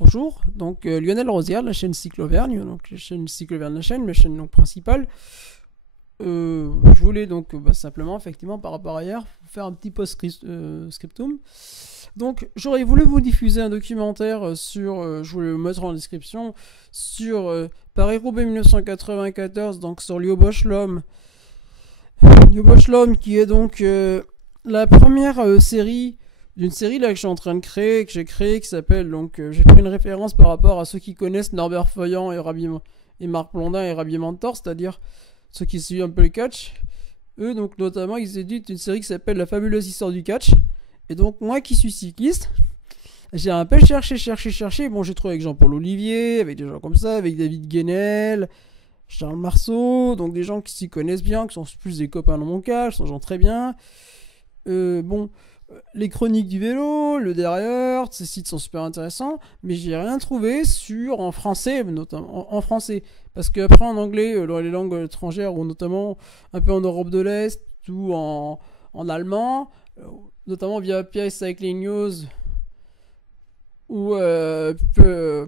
Bonjour, donc Lionel Rosière de la chaîne Cyclovergne, donc la chaîne Cyclovergne, la chaîne, ma chaîne donc, principale. Je voulais donc simplement, effectivement, par rapport à hier, faire un petit post-scriptum. Donc j'aurais voulu vous diffuser un documentaire je voulais le mettre en description, sur Paris-Roubaix 1994, donc sur Lio Bosch l'homme. Lio Bosch l'homme qui est donc la première série d'une série là que je suis en train de créer, que j'ai créé, qui s'appelle donc j'ai pris une référence par rapport à ceux qui connaissent Norbert Feuillant et Marc Blondin et Rabier Mentor, c'est-à-dire ceux qui suivent un peu le catch. Eux donc notamment ils éditent une série qui s'appelle La fabuleuse histoire du catch. Et donc moi qui suis cycliste, j'ai un peu cherché. Bon, j'ai trouvé avec Jean-Paul Olivier, avec des gens comme ça, avec David Guénel, Charles Marceau, donc des gens qui s'y connaissent bien, qui sont plus des copains dans mon cas, qui sont des gens très bien. Bon, les chroniques du vélo, le derrière, ces sites sont super intéressants, mais j'ai rien trouvé en français, notamment en français, parce qu'après en anglais, dans les langues étrangères, ou notamment un peu en Europe de l'Est, ou en allemand, notamment via PS Cycling News, ou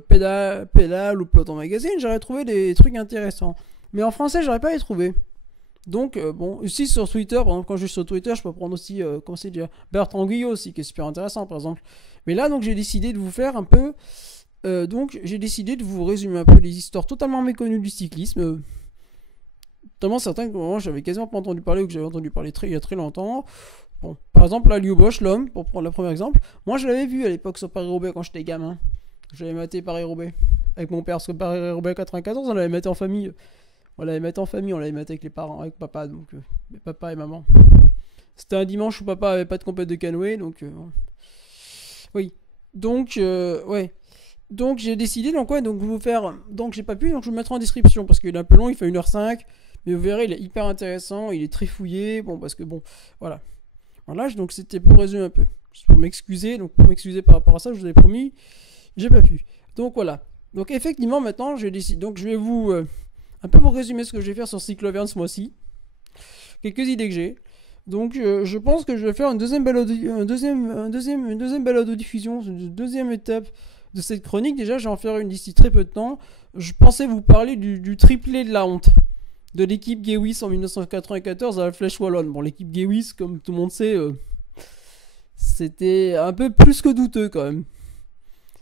Pédale ou Peloton Magazine, j'aurais trouvé des trucs intéressants. Mais en français, j'aurais pas les trouvé. Donc, bon, ici sur Twitter, par exemple, quand je suis sur Twitter, je peux prendre aussi, comment c'est dire, Bertrand Guyot aussi, qui est super intéressant, par exemple. Mais là, donc, j'ai décidé de vous faire un peu. Donc, j'ai décidé de vous résumer un peu les histoires totalement méconnues du cyclisme. Notamment certains que moi, j'avais quasiment pas entendu parler, ou que j'avais entendu parler il y a très longtemps. Bon, par exemple, la Lio Bosch, l'homme, pour prendre le premier exemple. Moi, je l'avais vu à l'époque sur Paris-Roubaix quand j'étais gamin. J'avais maté Paris-Roubaix avec mon père, parce que Paris-Roubaix 94, on l'avait maté en famille. On l'avait maté avec les parents, avec papa, donc papa et maman. C'était un dimanche où papa avait pas de compète de canoë, donc oui. Donc ouais. Donc j'ai décidé donc ouais, donc vous faire, donc j'ai pas pu, donc je vous le mettrai en description parce qu'il est un peu long, il fait 1h05, mais vous verrez, il est hyper intéressant, il est très fouillé, bon parce que bon, voilà. Voilà, donc c'était pour résumer un peu. Juste pour m'excuser, donc pour m'excuser par rapport à ça, je vous avais promis, j'ai pas pu. Donc voilà. Donc effectivement maintenant, je décide, donc je vais vous un peu pour résumer ce que je vais faire sur Cycloverne ce mois-ci. Quelques idées que j'ai. Donc je pense que je vais faire une deuxième balado-diffusion, une deuxième étape de cette chronique. Déjà, je vais en faire une d'ici très peu de temps. Je pensais vous parler du triplé de la honte de l'équipe Gewis en 1994 à la Flèche Wallonne. Bon, l'équipe Gewis, comme tout le monde sait, c'était un peu plus que douteux quand même.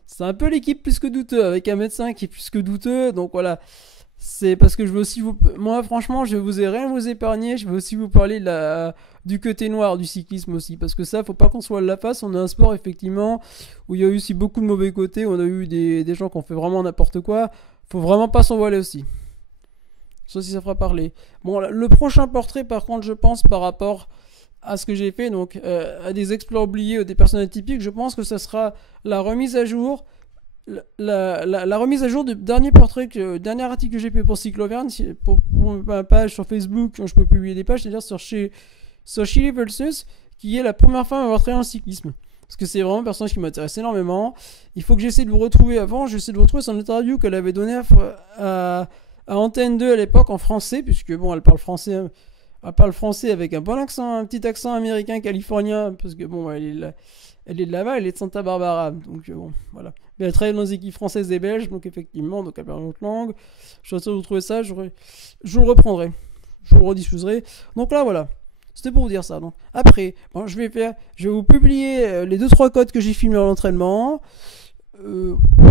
C'est un peu l'équipe plus que douteux, avec un médecin qui est plus que douteux. Donc voilà, c'est parce que je veux aussi vous... Moi, franchement, je vous ai rien vous épargner. Je veux aussi vous parler du côté noir du cyclisme aussi. Parce que ça, faut pas qu'on soit à la face. On a un sport, effectivement, où il y a eu aussi beaucoup de mauvais côtés. On a eu des gens qui ont fait vraiment n'importe quoi. Faut vraiment pas s'en voiler aussi. Ça aussi, ça fera parler. Bon, le prochain portrait, par contre, je pense, par rapport à ce que j'ai fait, donc à des exploits oubliés, des personnes atypiques, je pense que ça sera la remise à jour... La remise à jour du dernier dernier article que j'ai fait pour Cycloverne, pour ma page sur Facebook, quand je peux publier des pages, c'est-à-dire sur Chili Versus, qui est la première femme à avoir travaillé en cyclisme. Parce que c'est vraiment un personnage qui m'intéresse énormément. Il faut que j'essaie de vous retrouver avant. J'essaie de vous retrouver son interview qu'elle avait donnée à Antenne 2 à l'époque en français, puisque bon, elle parle français. Elle parle français avec un bon accent, un petit accent américain, californien, parce que bon, elle est de là-bas, elle est de Santa Barbara. Donc bon, voilà. Mais elle travaille dans les équipes françaises et belges, donc effectivement, donc elle parle une autre langue. Je suis sûr que vous trouvez ça, je vous le reprendrai. Je vous le rediffuserai. Donc là, voilà. C'était pour vous dire ça. Donc. Après, bon, je vais vous publier les 2-3 codes que j'ai filmés à l'entraînement.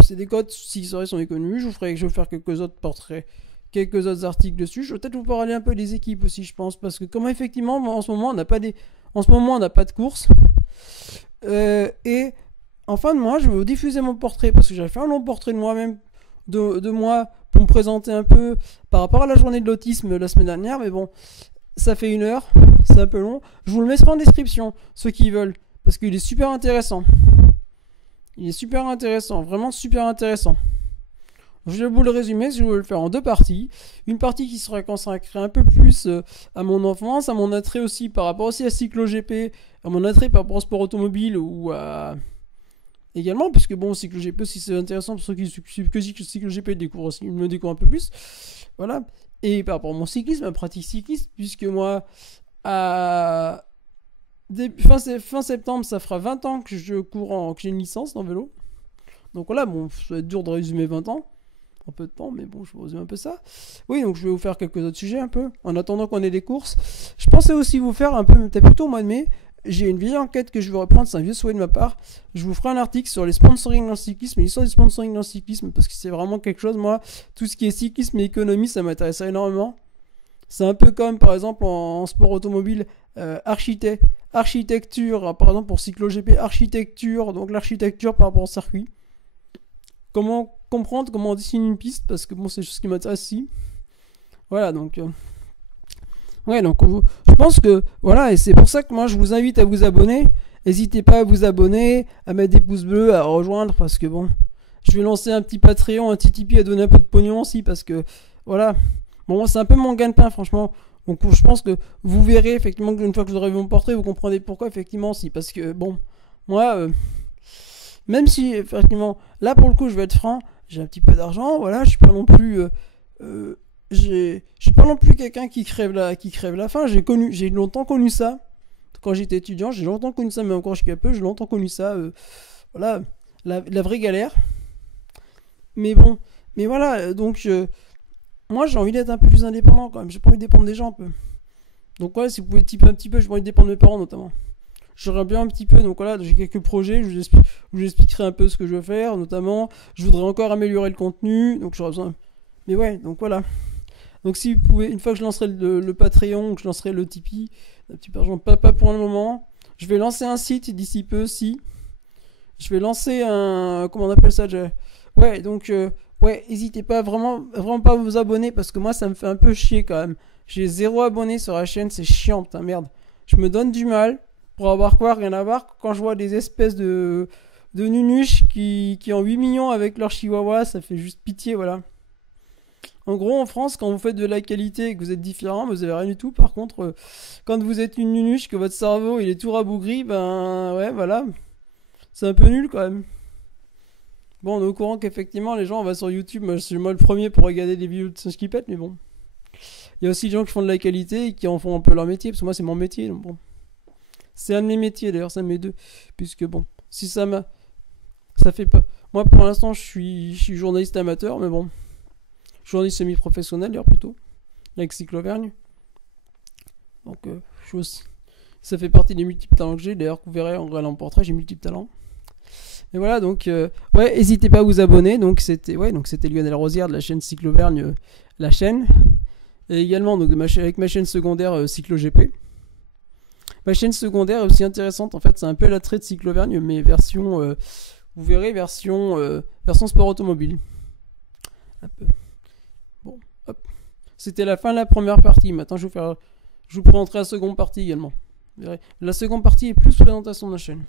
C'est des codes, si ils sont méconnus. Je vais faire quelques autres portraits, quelques autres articles dessus. Je vais peut-être vous parler un peu des équipes aussi, je pense. Parce que comme effectivement, en ce moment, on n'a pas de course. Et en fin de mois, je vais vous diffuser mon portrait parce que j'avais fait un long portrait de moi-même, de moi, pour me présenter un peu par rapport à la journée de l'autisme la semaine dernière. Mais bon, ça fait 1 heure, c'est un peu long. Je vous le mettrai en description, ceux qui veulent, parce qu'il est super intéressant. Il est super intéressant, vraiment super intéressant. Je vais vous le résumer, je vais le faire en 2 parties. Une partie qui sera consacrée un peu plus à mon enfance, à mon attrait aussi par rapport aussi à CycloGP, à mon attrait par rapport au sport automobile ou à... Également, puisque bon, CycloGP aussi c'est intéressant pour ceux qui suivent que CycloGP me découvrent un peu plus. Voilà. Et par rapport à mon cyclisme, ma pratique cycliste, puisque moi, fin septembre, ça fera 20 ans que je cours que j'ai une licence dans vélo. Donc voilà, bon, ça va être dur de résumer 20 ans en peu de temps, mais bon, je vais résumer un peu ça. Oui, donc je vais vous faire quelques autres sujets un peu, en attendant qu'on ait des courses. Je pensais aussi vous faire un peu, peut-être plutôt au mois de mai, j'ai une vieille enquête que je vais reprendre, c'est un vieux souhait de ma part. Je vous ferai un article sur les sponsoring dans le cyclisme, l'histoire du sponsoring dans le cyclisme, parce que c'est vraiment quelque chose, moi, tout ce qui est cyclisme et économie, ça m'intéresse énormément. C'est un peu comme, par exemple, en sport automobile, architecture, par exemple pour CycloGP, architecture, donc l'architecture par rapport au circuit. Comment comprendre comment on dessine une piste, parce que bon, c'est juste ce qui m'intéresse ici. Voilà, donc... ouais, donc je pense que voilà, et c'est pour ça que moi je vous invite à vous abonner. N'hésitez pas à vous abonner, à mettre des pouces bleus, à rejoindre, parce que bon, je vais lancer un petit Patreon, un petit Tipeee à donner un peu de pognon aussi, parce que voilà, bon, c'est un peu mon gagne-pain, franchement. Donc je pense que vous verrez effectivement qu'une fois que vous aurez vu mon portrait, vous comprendrez pourquoi effectivement, si, parce que bon, moi, même si effectivement, là pour le coup, je vais être franc, j'ai un petit peu d'argent, voilà, je suis pas non plus. Je suis pas non plus quelqu'un qui crève la faim. J'ai longtemps connu ça quand j'étais étudiant. J'ai longtemps connu ça, mais encore jusqu'à peu, j'ai longtemps connu ça. Voilà, la vraie galère. Mais bon, mais voilà. Donc moi, j'ai envie d'être un peu plus indépendant quand même. J'ai pas envie de dépendre des gens un peu. Donc voilà, si vous pouvez typer un petit peu, j'ai pas envie de dépendre de mes parents notamment. J'aurais bien un petit peu. Donc voilà, j'ai quelques projets. Je vous expliquerai un peu ce que je veux faire, notamment. Je voudrais encore améliorer le contenu. Donc j'aurais besoin. Mais ouais, donc voilà. Donc si vous pouvez, une fois que je lancerai le Patreon, que je lancerai le Tipeee, un petit peu d'argent, pas pour le moment. Je vais lancer un site d'ici peu, si. Je vais lancer un, comment on appelle ça déjà. Ouais, donc ouais, n'hésitez pas vraiment pas à vous abonner, parce que moi ça me fait un peu chier quand même. J'ai 0 abonnés sur la chaîne, c'est chiant, putain, merde. Je me donne du mal pour avoir quoi, rien à voir, quand je vois des espèces de nunuches qui ont 8 millions avec leur chihuahua, ça fait juste pitié, voilà. En gros, en France, quand vous faites de la qualité et que vous êtes différent, vous avez rien du tout. Par contre, quand vous êtes une nunuche, que votre cerveau il est tout rabougri, ben ouais, voilà. C'est un peu nul quand même. Bon, on est au courant qu'effectivement, les gens, on va sur YouTube. Moi, je suis le premier pour regarder des vidéos de singes qui pètent, mais bon. Il y a aussi des gens qui font de la qualité et qui en font un peu leur métier, parce que moi, c'est mon métier. Donc bon. C'est un de mes métiers d'ailleurs, c'est un de mes deux. Puisque bon, si ça m'a. Ça fait pas. Moi, pour l'instant, je suis journaliste amateur, mais bon. Journaliste semi-professionnel d'ailleurs plutôt, avec Cyclo-Auvergne. Donc ça fait partie des multiples talents que j'ai. D'ailleurs vous verrez en regardant mon portrait, j'ai multiples talents. Mais voilà, donc ouais, n'hésitez pas à vous abonner. Donc c'était Lionel Rosière de la chaîne Cyclo-Auvergne, la chaîne. Et également donc, avec ma chaîne secondaire Cyclo-GP. Ma chaîne secondaire est aussi intéressante, en fait c'est un peu l'attrait de Cyclo-Auvergne, mais version, vous verrez, version sport automobile. Un peu. Bon, hop. C'était la fin de la première partie. Maintenant, je vous présenterai la seconde partie également. Vous verrez. La seconde partie est plus présentation de la chaîne.